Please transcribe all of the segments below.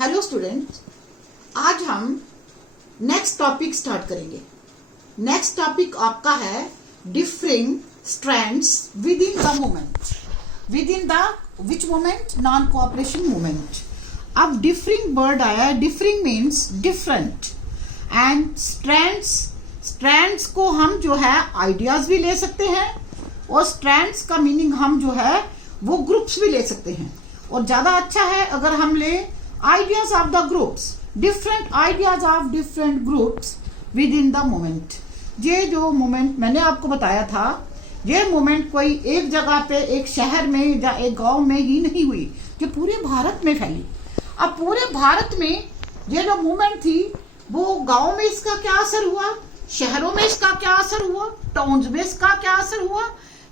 Hello students, आज हम next topic start करेंगे। नेक्स्ट टॉपिक आपका है differing strands with in the movement. With in the which movement? Non cooperation movement. अब differing word आया है। Differing means different and strands को हम जो है आइडियाज भी ले सकते हैं और स्ट्रैंड्स का मीनिंग हम जो है वो ग्रुप्स भी ले सकते हैं। और ज्यादा अच्छा है अगर हम ले ideas of the groups, different ideas of different groups with in the movement. ये जो मूवमेंट मैंने आपको बताया था, ये मूवमेंट कोई एक जगह पे, एक शहर में या एक गांव में ही नहीं हुई, ये पूरे भारत में फैली। अब पूरे भारत में ये जो मूवमेंट थी वो गांव में इसका क्या असर हुआ, शहरों में इसका क्या असर हुआ, टाउन्स में इसका क्या असर हुआ,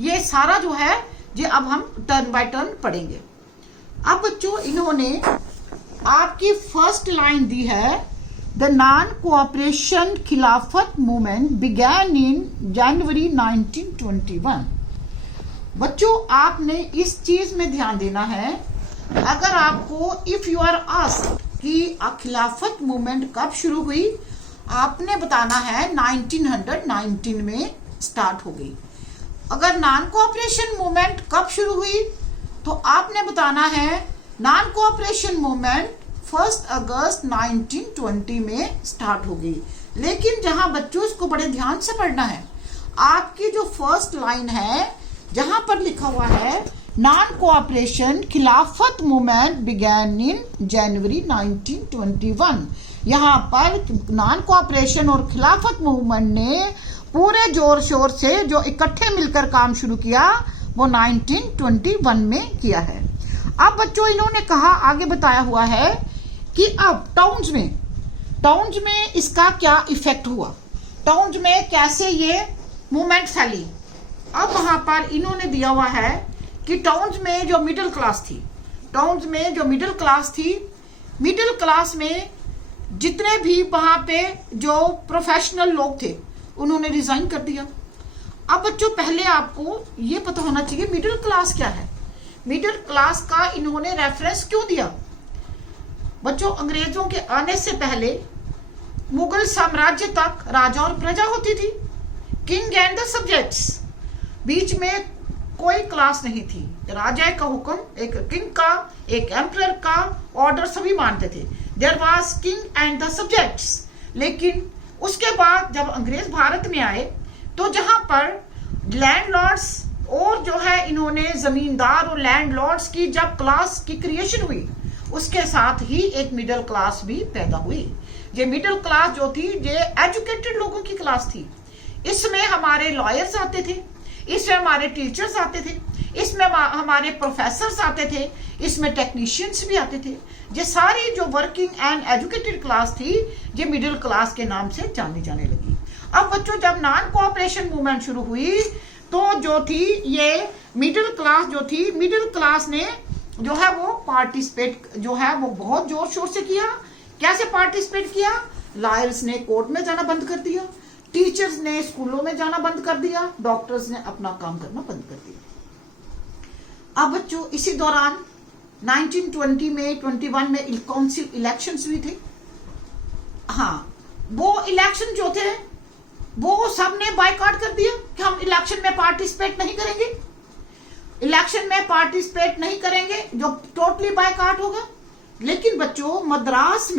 ये सारा जो है ये अब हम टर्न बाय टर्न पढ़ेंगे। अब बच्चों इन्होंने आपकी फर्स्ट लाइन दी है, द नॉन कोऑपरेशन खिलाफत मूवमेंट बिगैन इन जनवरी 1921। बच्चों आपने इस चीज में ध्यान देना है, अगर आपको इफ यू आर आस्क्ड कि खिलाफत मूवमेंट कब शुरू हुई, आपने बताना है 1919 में स्टार्ट हो गई। अगर नॉन कोऑपरेशन मूवमेंट कब शुरू हुई तो आपने बताना है नॉन कोऑपरेशन मूवमेंट 1 अगस्त 1920 में स्टार्ट हो गई। लेकिन जहां बच्चों इसको बड़े ध्यान से पढ़ना है, आपकी जो फर्स्ट लाइन है जहां पर लिखा हुआ है नॉन कोऑपरेशन खिलाफत मूवमेंट बिगैन इन जनवरी 1921, यहाँ पर नॉन कोऑपरेशन और खिलाफत मूवमेंट ने पूरे जोर शोर से जो इकट्ठे मिलकर काम शुरू किया वो 1921 में किया है। अब बच्चों इन्होंने कहा, आगे बताया हुआ है कि अब टाउन्स में इसका क्या इफेक्ट हुआ, टाउन्स में कैसे ये मूवमेंट फैली। अब वहां पर इन्होंने दिया हुआ है कि टाउन्स में जो मिडिल क्लास में जितने भी वहां पे जो प्रोफेशनल लोग थे उन्होंने रिजाइन कर दिया। अब बच्चों पहले आपको ये पता होना चाहिए मिडिल क्लास क्या है। मिडिल क्लास का इन्होंने रेफरेंस क्यों दिया? बच्चों अंग्रेजों के आने से पहले मुगल साम्राज्य तक राजा और प्रजा होती थी, किंग एंड द सब्जेक्ट्स, बीच में कोई क्लास नहीं थी। राजा का हुक्म, एक किंग का, एक एम्परर का ऑर्डर सभी मानते थे। There was king and the subjects. लेकिन उसके बाद जब अंग्रेज भारत में आए तो जहां पर लैंडलॉर्ड्स और जो है इन्होंने जमींदार और लैंडलॉर्ड्स की जब क्लास की क्रिएशन हुई, उसके साथ ही एक मिडिल क्लास भी पैदा हुई। ये मिडिल क्लास जो थी ये एजुकेटेड लोगों की क्लास थी। इसमें हमारे लॉयर्स आते थे, इसमें हमारे टीचर्स आते थे, इसमें हमारे प्रोफेसर्स आते थे, इसमें टेक्नीशियंस भी आते थे। ये सारी जो वर्किंग एंड एजुकेटेड क्लास थी ये मिडिल क्लास के नाम से जानी जाने लगी। अब बच्चों जब नॉन कोऑपरेशन मूवमेंट शुरू हुई तो जो थी ये मिडिल क्लास ने जो है वो पार्टिसिपेट जो है वो बहुत जोर शोर से किया। कैसे पार्टिसिपेट किया? लॉयर्स ने कोर्ट में जाना बंद कर दिया, टीचर्स ने स्कूलों में जाना बंद कर दिया, डॉक्टर्स ने अपना काम करना बंद कर दिया। अब बच्चों इसी दौरान 1920 में 21 में काउंसिल इलेक्शंस भी थे। हाँ, वो इलेक्शन जो थे वो सबने बायकॉट कर दिया कि हम इलेक्शन में पार्टिसिपेट नहीं करेंगे, जो टोटली बायकॉट होगा। लेकिन बच्चों मद्रास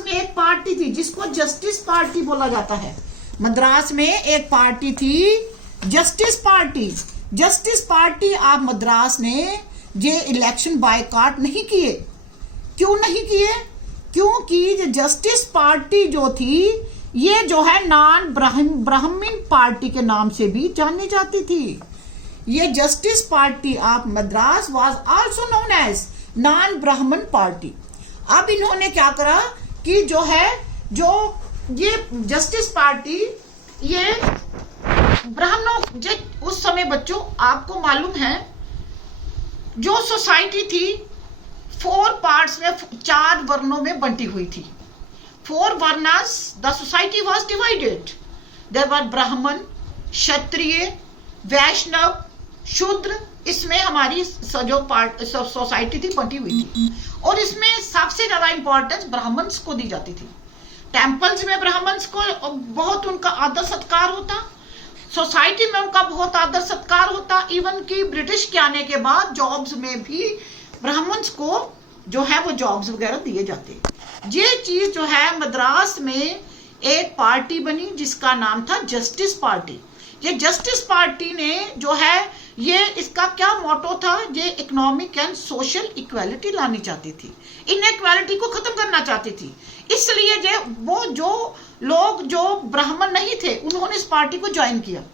में एक पार्टी थी जिसको जस्टिस पार्टी बोला जाता है। मद्रास में एक पार्टी थी जस्टिस पार्टी ऑफ मद्रास ने ये इलेक्शन बायकॉट नहीं किए। क्यों नहीं किए? क्योंकि ये जस्टिस पार्टी जो थी ये जो है नॉन ब्राह्मण पार्टी के नाम से भी जानी जाती थी। ये justice party of Madras was also known as non Brahmin party. अब इन्होंने क्या करा कि जो ये जस्टिस पार्टी ये ब्राह्मणों, उस समय बच्चों आपको मालूम है जो सोसाइटी थी 4 पार्ट्स में, 4 वर्णों में बंटी हुई थी। 4 varnas, the society was divided. There were Brahman, Kshatriya, Vaishnav, Shudra, इसमें हमारी जो सोसाइटी थी बटी हुई थी, और इसमें सबसे ज्यादा इंपॉर्टेंस ब्राह्मण्स को दी जाती थी। टेम्पल्स में ब्राह्मण्स को बहुत उनका आदर सत्कार होता, सोसाइटी में उनका बहुत आदर सत्कार होता। इवन कि ब्रिटिश के आने के बाद जॉब्स में भी ब्राह्मण्स को जो है वो जॉब्स वगैरह दिए जाते। ये चीज जो है मद्रास में एक पार्टी बनी जिसका नाम था जस्टिस पार्टी। ये जस्टिस पार्टी ने जो है ये इसका क्या मोटो था, ये इकोनॉमिक एंड सोशल इक्वालिटी लानी चाहती थी, इनइक्वालिटी को खत्म करना चाहती थी। इसलिए ये वो जो लोग जो ब्राह्मण नहीं थे उन्होंने इस पार्टी को ज्वाइन किया,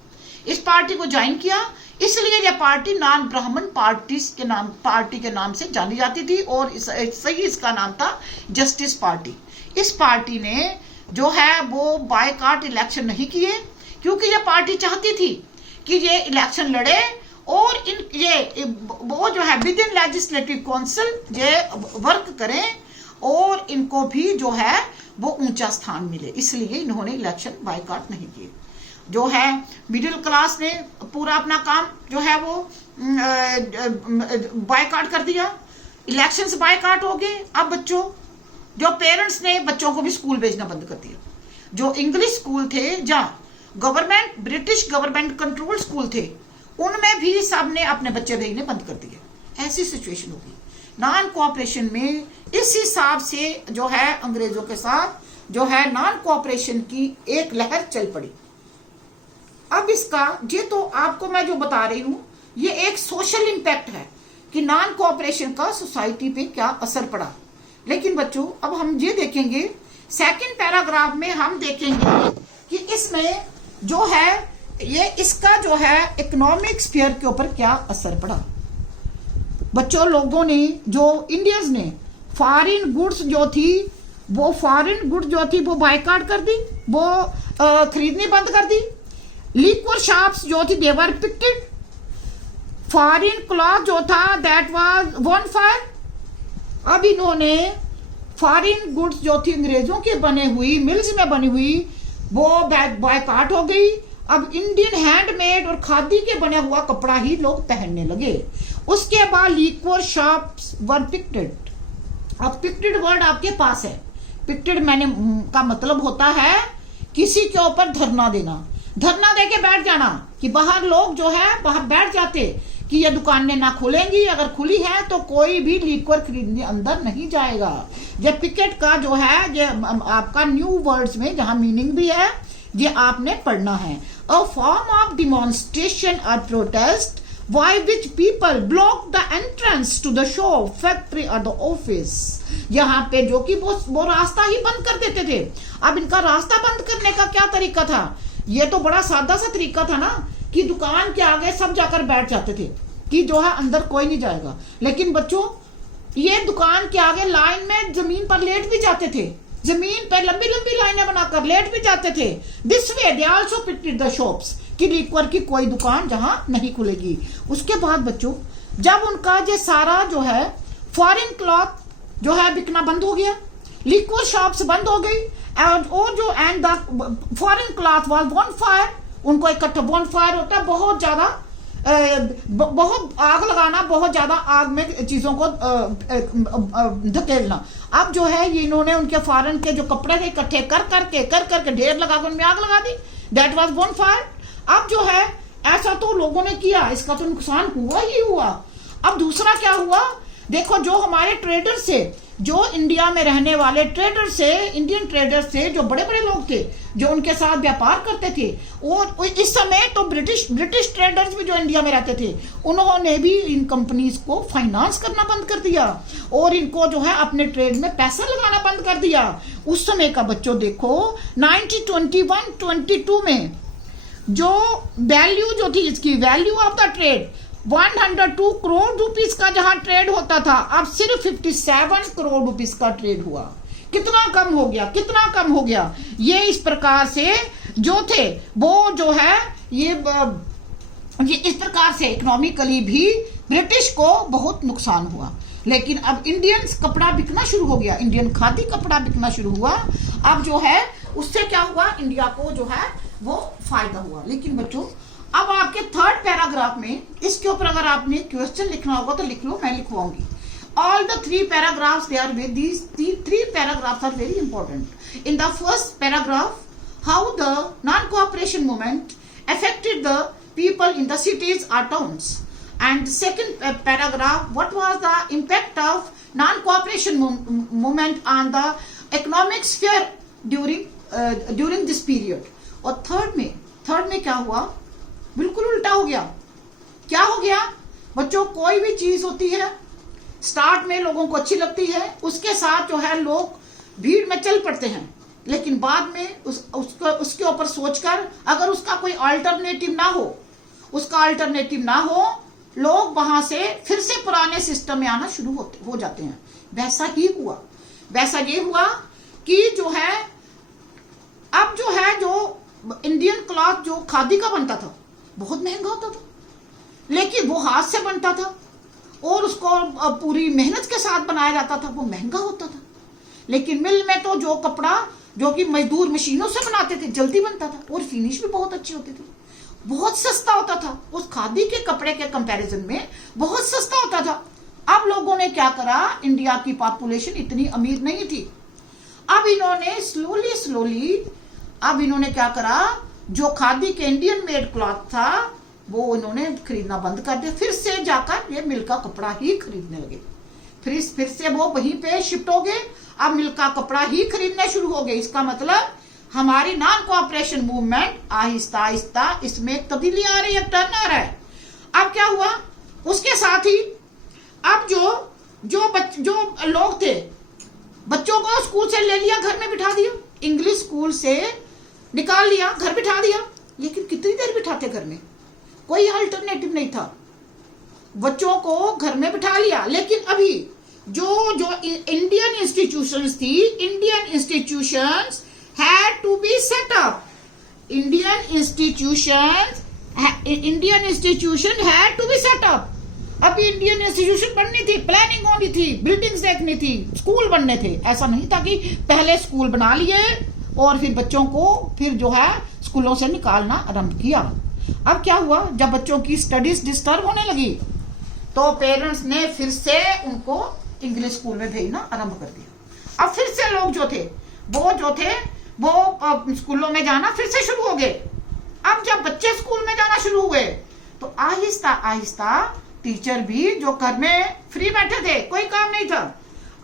इस पार्टी को ज्वाइन किया। इसलिए यह पार्टी नॉन ब्राह्मण पार्टी के नाम से जानी जाती थी, और सही इसका नाम था जस्टिस पार्टी। इस पार्टी ने जो है वो बायकॉट इलेक्शन नहीं किए, क्योंकि ये पार्टी चाहती थी कि ये इलेक्शन लड़े और वो जो है विद इन लेजिस्लेटिव काउंसिल ये वर्क करें और इनको भी जो है वो ऊंचा स्थान मिले, इसलिए इन्होंने इलेक्शन बायकॉट नहीं किए। जो है मिडिल क्लास ने पूरा अपना काम जो है वो बायकॉट कर दिया, इलेक्शंस बायकॉट हो गए। अब बच्चों जो पेरेंट्स ने बच्चों को भी स्कूल भेजना बंद कर दिया। जो इंग्लिश स्कूल थे, जहाँ government British government control school थे, उनमें भी सब ने अपने बच्चे भेजने बंद कर दिए। ऐसी सिचुएशन होगी नॉन कोऑपरेशन में। इस हिसाब से जो है अंग्रेजों के साथ जो है नॉन कोऑपरेशन की एक लहर चल पड़ी। अब इसका ये तो आपको मैं जो बता रही हूं ये एक सोशल इंपैक्ट है कि नॉन कोऑपरेशन का सोसाइटी पे क्या असर पड़ा। लेकिन बच्चों अब हम ये देखेंगे सेकंड पैराग्राफ में, हम देखेंगे कि इसमें जो है ये इसका जो है इकोनॉमिक स्फीयर के ऊपर क्या असर पड़ा। बच्चों लोगों ने जो इंडियंस ने फॉरेन गुड्स जो थी वो बायकॉट कर दी, वो खरीदनी बंद कर दी। लिक्वर शॉप्स जो थी देवर पिक्टेड, फॉरेन क्लॉथ जो था दैट वाज ऑन फायर। अब इन्होंने फॉरेन गुड्स जो थी अंग्रेजों के बने हुई मिल्स में बनी हुई वो बायकॉट हो गई। अब इंडियन हैंडमेड और खादी के बना हुआ कपड़ा ही लोग पहनने लगे। उसके बाद लिक्वर शॉप्स वर पिक्टेड। अब पिक्टेड वर्ड आपके पास है, पिक्टेड का मतलब होता है किसी के ऊपर धरना देना, धरना देके बैठ जाना कि बाहर लोग जो है बाहर बैठ जाते कि ये दुकानें ना खुलेंगी, अगर खुली है तो कोई भी लिक्वर खरीदने अंदर नहीं जाएगा। ये पिकेट का जो है ये आपका न्यू वर्ड्स में जहां मीनिंग भी है ये आपने पढ़ना है। अ फॉर्म ऑफ डिमॉन्स्ट्रेशन और protest by which people block the entrance to the shop, factory और द ऑफिस। यहाँ पे जो कि वो रास्ता ही बंद कर देते थे। अब इनका रास्ता बंद करने का क्या तरीका था, ये तो बड़ा सादा सा तरीका था ना कि दुकान के आगे सब जाकर बैठ जाते थे कि जो है अंदर कोई नहीं जाएगा। लेकिन बच्चों ये दुकान के आगे लाइन में जमीन पर लेट भी जाते थे, जमीन पर लंबी लंबी लाइनें बनाकर लेट भी जाते थे। This way they also picked the shops कि लिक्वर की कोई दुकान जहां नहीं खुलेगी। उसके बाद बच्चों जब उनका ये सारा जो है फॉरेन क्लॉथ जो है बिकना बंद हो गया, लिक्वर शॉप्स बंद हो गई और जो and the foreign cloth was on fire, उनको इकट्ठा बॉन फायर होता है बहुत ज्यादा, बहुत आग लगाना, बहुत ज्यादा आग में चीजों को धकेलना। अब जो है ये इन्होंने उनके फॉरेन के जो कपड़े थे इकट्ठे कर करके ढेर लगाकर उनमें आग लगा दी, दैट वाज बॉन फायर। अब जो है ऐसा तो लोगों ने किया, इसका तो नुकसान हुआ ही हुआ। अब दूसरा क्या हुआ, देखो जो हमारे ट्रेडर्स थे, जो इंडिया में रहने वाले ट्रेडर्स से, इंडियन ट्रेडर्स से जो बड़े बड़े लोग थे जो उनके साथ व्यापार करते थे, और इस समय तो ब्रिटिश ट्रेडर्स भी जो इंडिया में रहते थे उन्होंने भी इन कंपनीज को फाइनेंस करना बंद कर दिया और इनको जो है अपने ट्रेड में पैसा लगाना बंद कर दिया। उस समय का बच्चों देखो 1921-22 में जो वैल्यू जो थी इसकी value of the trade 102 crore rupees का जहां ट्रेड होता था, अब सिर्फ 57 करोड़ रुपीस का ट्रेड हुआ। कितना कम हो गया, कितना कम हो गया। ये इस प्रकार से जो थे वो जो है ये इस प्रकार से इकोनॉमिकली भी ब्रिटिश को बहुत नुकसान हुआ। लेकिन अब इंडियन कपड़ा बिकना शुरू हो गया, इंडियन खादी कपड़ा बिकना शुरू हुआ। अब जो है उससे क्या हुआ, इंडिया को जो है वो फायदा हुआ। लेकिन बच्चों अब आपके थर्ड पैराग्राफ में इसके ऊपर अगर आपने क्वेश्चन लिखना होगा तो लिख लो, मैं लिखवाऊंगी. All the three paragraphs, they are with these three paragraphs are very important. In the first paragraph, how the non-cooperation movement affected the people in the cities or towns. And second paragraph, what was the impact of non-cooperation movement on the economic sphere during this period. और third में क्या हुआ, बिल्कुल उल्टा हो गया. क्या हो गया बच्चों, कोई भी चीज होती है स्टार्ट में लोगों को अच्छी लगती है, उसके साथ जो है लोग भीड़ में चल पड़ते हैं, लेकिन बाद में उसके ऊपर सोचकर अगर उसका कोई अल्टरनेटिव ना हो, लोग वहां से फिर से पुराने सिस्टम में आना शुरू हो जाते हैं. वैसा ये हुआ कि जो है अब जो है जो इंडियन क्लॉथ जो खादी का बनता था बहुत महंगा होता था, लेकिन वो हाथ से बनता था और उसको पूरी मेहनत के साथ बनाया जाता था, वो महंगा होता था. लेकिन मिल में तो जो कपड़ा जो कि मजदूर मशीनों से बनाते थे जल्दी बनता था और फिनिश भी बहुत अच्छी होती थी, बहुत सस्ता होता था. उस खादी के कपड़े के कंपैरिजन में बहुत सस्ता होता था. अब लोगों ने क्या करा, इंडिया की पॉपुलेशन इतनी अमीर नहीं थी. अब इन्होंने स्लोली अब इन्होंने क्या करा, जो खादी के इंडियन मेड क्लॉथ था वो इन्होंने खरीदना बंद कर दिया. फिर से जाकर ये मिल का कपड़ा ही खरीदने लगे. फिर से वो वहीं पे शिफ्ट हो गए, अब मिल का कपड़ा ही खरीदना शुरू हो गए. इसका मतलब हमारी non cooperation movement Aahista Aahista इसमें तब्दीली आ रही है, टर्न आ रहा है. अब क्या हुआ, उसके साथ ही अब जो लोग थे, बच्चों को स्कूल से ले लिया, घर में बिठा दिया, इंग्लिश स्कूल से निकाल लिया, घर बिठा दिया. लेकिन कितनी देर बिठाते घर में, कोई अल्टरनेटिव नहीं था. बच्चों को घर में बिठा लिया, लेकिन अभी जो इंडियन इंस्टीट्यूशंस थी, Indian institutions had to be set up. Indian institution had to be set up. अभी इंडियन इंस्टीट्यूशन बननी थी, प्लानिंग होनी थी, बिल्डिंग्स देखनी थी, स्कूल बनने थे. ऐसा नहीं था कि पहले स्कूल बना लिए और फिर बच्चों को फिर जो है स्कूलों से निकालना आरंभ किया. अब क्या हुआ, जब बच्चों की स्टडीज डिस्टर्ब होने लगी तो पेरेंट्स ने फिर से उनको इंग्लिश स्कूल में भेजना आरंभ कर दिया. अब फिर से लोग जो थे वो स्कूलों में जाना फिर से शुरू हो गए. अब जब बच्चे स्कूल में जाना शुरू हुए तो आहिस्ता आहिस्ता टीचर भी जो घर में फ्री बैठे थे, कोई काम नहीं था,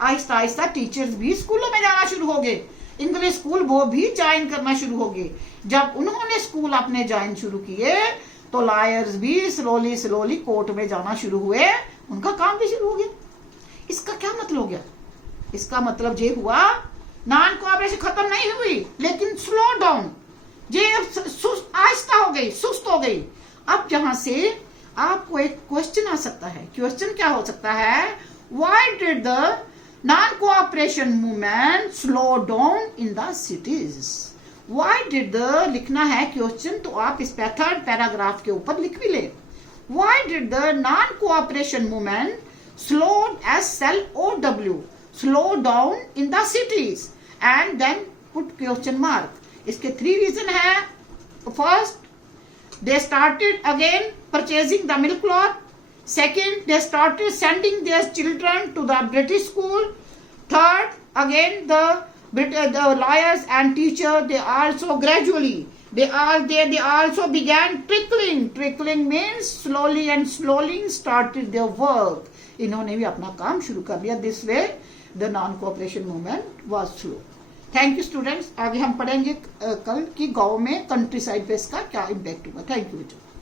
आहिस्ता आहिस्ता टीचर्स भी स्कूलों में जाना शुरू हो गए. इंग्लिश स्कूल वो भी ज्वाइन करना शुरू हो गए. जब उन्होंने स्कूल अपने ज्वाइन शुरू किए तो लॉयर्स भी स्लोली कोर्ट में जाना शुरू हुए, उनका काम भी शुरू हो गया. इसका क्या मतलब हो गया, इसका मतलब ये हुआ नॉन कोऑपरेशन खत्म नहीं हुई, लेकिन स्लो डाउन, ये आहिस्ता हो गई, सुस्त हो गई. अब जहां से आपको एक क्वेश्चन आ सकता है. क्वेश्चन क्या हो सकता है, why did the non-cooperation movement slow down in the cities. Why did the लिखना है क्वेश्चन, तो आप इस थर्ड पैराग्राफ के ऊपर लिख भी ले. Why did the non-cooperation movement slowed SLOW slow down in the cities and then put question mark. इसके 3 reason है. First, they started again purchasing the milk cloth. Second, they started sending their children to the British school. Third, again the lawyers and teachers, they also gradually they also began trickling. Trickling means slowly started their work. इन्होंने भी अपना काम शुरू कर लिया. This way the non-cooperation movement was slow. Thank you students. आगे हम पढ़ेंगे कल की गाँव में कंट्री साइड पे इसका क्या इम्पैक्ट हुआ. Thank you.